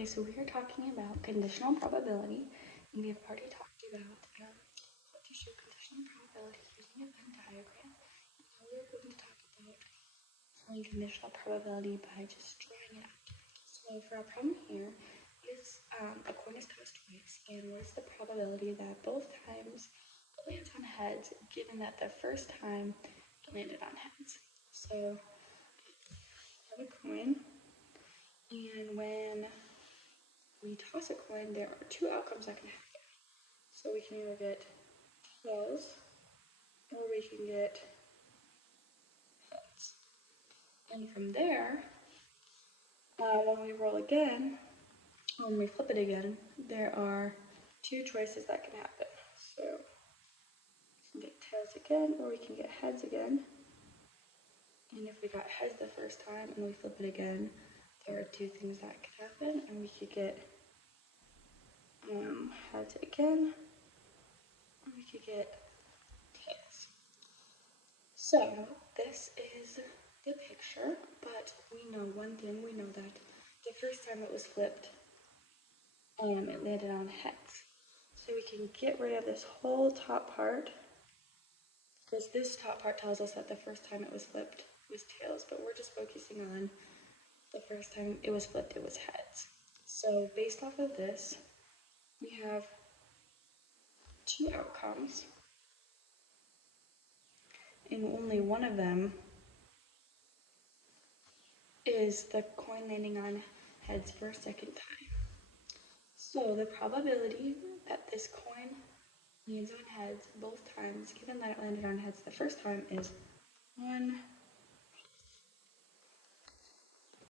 Okay, so we are talking about conditional probability, and we have already talked about how to show conditional probability using a Venn diagram. And now we're going to talk about showing conditional probability by just drawing it out. So for our problem here, is a coin is tossed twice, and what is the probability that both times it lands on heads, given that the first time it landed on heads? So we have a coin, and when we toss a coin, there are two outcomes that can happen. So we can either get tails or we can get heads. And from there, when we roll again, when we flip it again, there are two choices that can happen. So we can get tails again or we can get heads again. And if we got heads the first time and we flip it again, there are two things that could happen, and we could get heads again, or we could get tails. So this is the picture, but we know one thing. We know that the first time it was flipped, it landed on heads. So we can get rid of this whole top part, because this top part tells us that the first time it was flipped was tails, but we're just focusing on the first time it was flipped, it was heads. So based off of this, we have two outcomes, and only one of them is the coin landing on heads for a second time. So the probability that this coin lands on heads both times, given that it landed on heads the first time, is 1